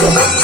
Lord.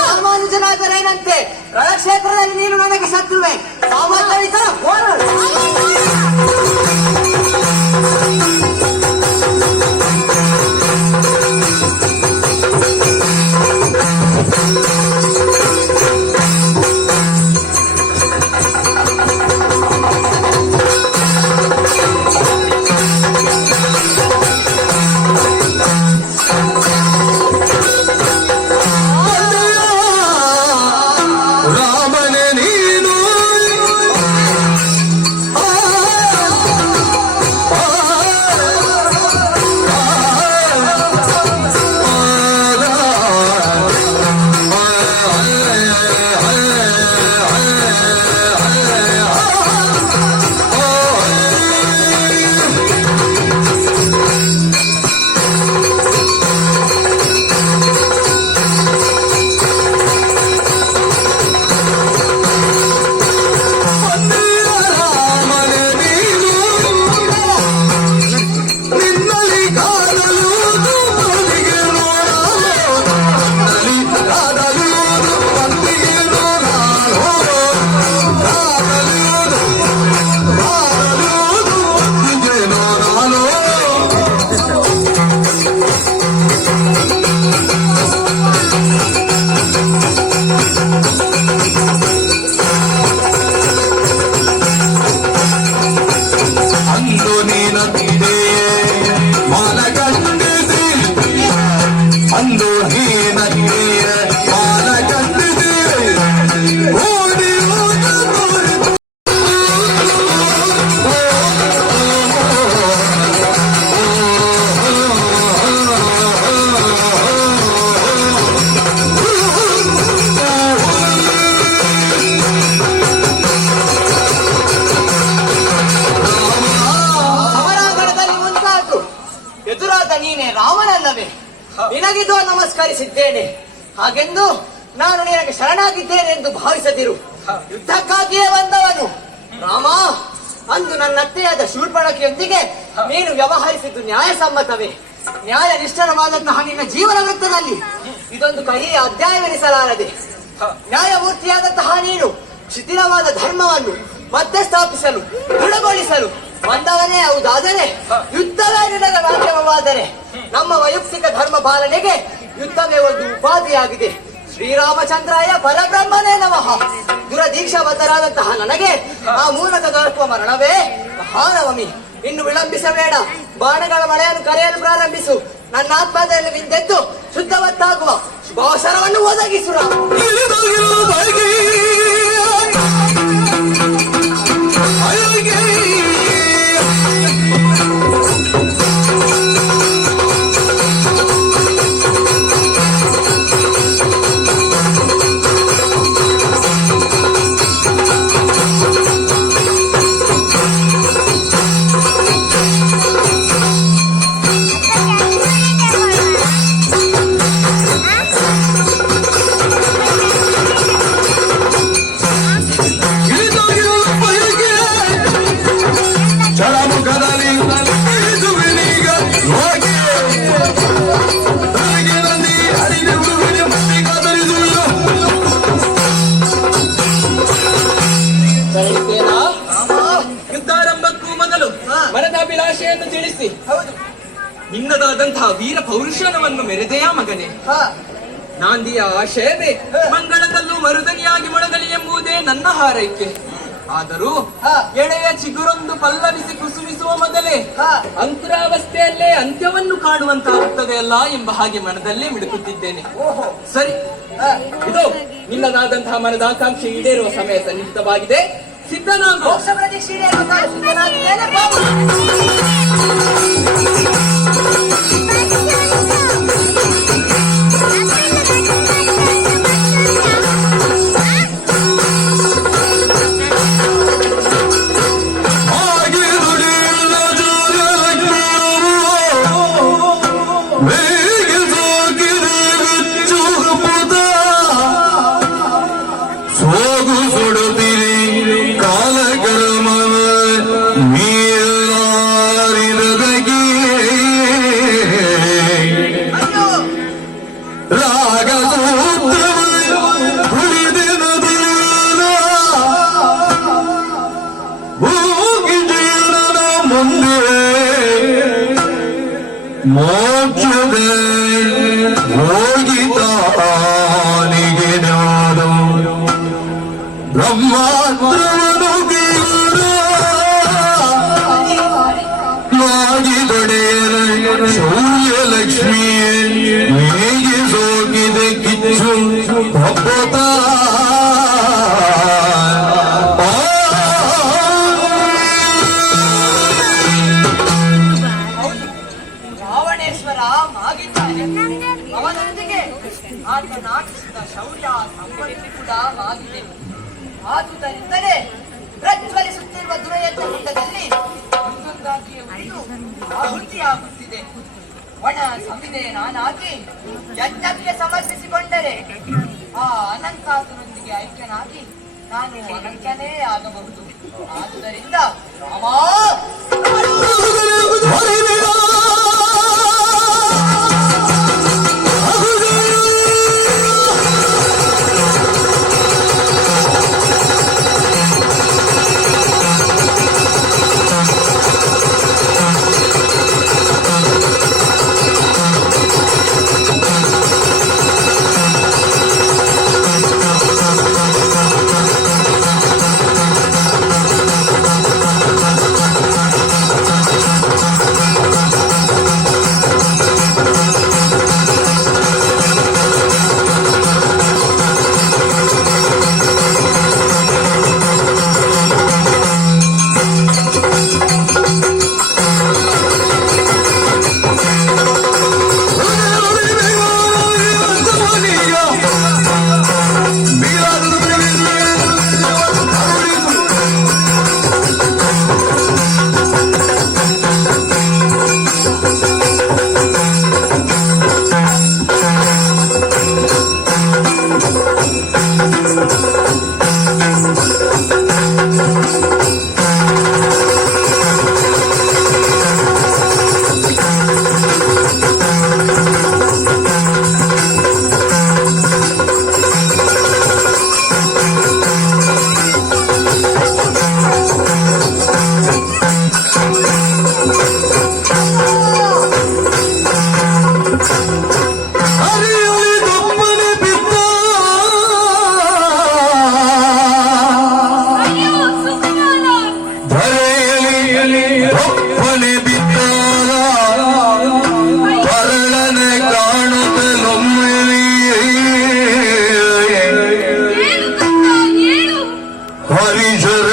ರಾಮಾನುಜನಾದರೇನಂತೆ ರಣಕ್ಷೇತ್ರದಲ್ಲಿ ನೀನು ನನಗೆ ಶತ್ರುವೆ ಸಾಮರ್ಥ್ಯವಿತರ ನೀನೇ ರಾಮನಲ್ಲವೇ? ನಿನಗಿದು ನಮಸ್ಕರಿಸಿದ್ದೇನೆ. ಹಾಗೆಂದು ನಾನು ನಿನಗೆ ಶರಣಾಗಿದ್ದೇನೆ ಎಂದು ಭಾವಿಸದಿರು. ಯುದ್ಧಕ್ಕಾಗಿಯೇ ಬಂದವನು ರಾಮ. ಅಂದು ನನ್ನ ಅತ್ತೆಯಾದ ಶೂರ್ಪಣಖಿಯೊಂದಿಗೆ ನೀನು ವ್ಯವಹರಿಸಿದ್ದು ನ್ಯಾಯಸಮ್ಮತವೇ? ನ್ಯಾಯ ನಿಷ್ಠರವಾದಂತಹ ನಿನ್ನ ಜೀವನ ವೃತ್ತದಲ್ಲಿ ಇದೊಂದು ಕಹಿಯ ಅಧ್ಯಾಯವೆನಿಸಲಾರದೆ. ನ್ಯಾಯಮೂರ್ತಿಯಾದಂತಹ ನೀನು ಶಿಥಿಲವಾದ ಧರ್ಮವನ್ನು ಮತ್ತೆ ಸ್ಥಾಪಿಸಲು ದೃಢಗೊಳಿಸಲು ಬಂದವನೇ ಹೌದಾದರೆ, ಯುದ್ಧವೇ ನಿನಗೆ ಮಾಧ್ಯಮವಾದರೆ ನಮ್ಮ ವೈಯಕ್ತಿಕ ಧರ್ಮ ಪಾಲನೆಗೆ ಯುದ್ಧವೇ ಒಂದು ಉಪಾಧಿಯಾಗಿದೆ. ಶ್ರೀರಾಮಚಂದ್ರಾಯ ಪರಬ್ರಹ್ಮನೇ ನಮಃ. ದುರದೀಕ್ಷಾಬದ್ಧರಾದಂತಹ ನನಗೆ ಆ ಮೂಲಕ ದೊರಕುವ ಮರಣವೇ ಮಹಾನವಮಿ. ಇನ್ನು ವಿಳಂಬಿಸಬೇಡ. ಬಾಣಗಳ ಮಳೆಯನ್ನು ಕರೆಯಲು ಪ್ರಾರಂಭಿಸು. ನನ್ನ ಆತ್ಮದಲ್ಲಿ ಬಿಂದೆದ್ದು ಶುದ್ಧವತ್ತಾಗುವ ಶುಭಾವಸರವನ್ನು ಒದಗಿಸುರ. ಮನದಾಭಿಲಾಷೆಯನ್ನು ತಿಳಿಸಿ ನಿನ್ನದಾದಂತಹ ವೀರ ಪೌರುಷನವನ್ನು ಮೆರೆದೆಯಾ ಮಗನೇ? ನಾಂದಿಯ ಆಶಯವೇ ಮಂಗಳದಲ್ಲೂ ಮರುದನಿಯಾಗಿ ಮೊಳಗಲಿ ಎಂಬುದೇ ನನ್ನ ಹಾರೈಕೆ. ಆದರೂ ಎಳೆಯ ಚಿಗುರೊಂದು ಪಲ್ಲವಿಸಿ ಕುಸುಮಿಸುವ ಮೊದಲೇ ಅಂಕುರಾವಸ್ಥೆಯಲ್ಲೇ ಅಂತ್ಯವನ್ನು ಕಾಣುವಂತಾಗುತ್ತದೆ ಅಲ್ಲ ಎಂಬ ಹಾಗೆ ಮನದಲ್ಲೇ ಮಿಡುಕುತ್ತಿದ್ದೇನೆ. ಸರಿ, ಇದು ನಿನ್ನದಾದಂತಹ ಮನದ ಆಕಾಂಕ್ಷೆ ಈಡೇರುವ ಸಮಯ ಸನ್ನಿಹಿತವಾಗಿದೆ. ಸಿದ್ಧನಾಗು. ಹೋಗು ಸುಡುತ್ತಿರಿ ಮೋಕ್ಷದೆ ಹೋಗಿತಾನಿಗೆ ನಾಡು ಬ್ರಹ್ಮಾತ್ರವನು ನಾಗಿದೊಡೆಯರ ಸೂರ್ಯಲಕ್ಷ್ಮಿಯೇ ಹೇಗೆ ಸೋಗಿದೆ ಕಿಚ್ಚು ಹಬ್ಬತ ರಾವಣೇಶ್ವರ ಮಾಗಿದ್ದಾನೆ. ಅವನೊಂದಿಗೆ ಆತ ನಾಟಿಸಿದ ಶೌರ್ಯ ಸಂಪತ್ತಿ ಕೂಡ ಆಗಿದೆ. ಆದುದರಿಂದಲೇ ಪ್ರಜ್ವಲಿಸುತ್ತಿರುವ ದುರಯಜ್ಞ ಕುಂಡದಲ್ಲಿ ಒಂದೊಂದಾಗಿ ಉಳಿದು ಆಹುತಿಯಾಗುತ್ತಿದೆ. ಒಣ ಸಂವಿದೆ ನಾನಾಗಿ ಯಜ್ಞಕ್ಕೆ ಸಮರ್ಪಿಸಿಕೊಂಡರೆ ಆ ಅನಂತಾತನೊಂದಿಗೆ ಐಕ್ಯನಾಗಿ ನಾನು ಅನಂತನೇ ಆಗಬಹುದು. ಆದುದರಿಂದ ರಾಮ ಹರಿಶರ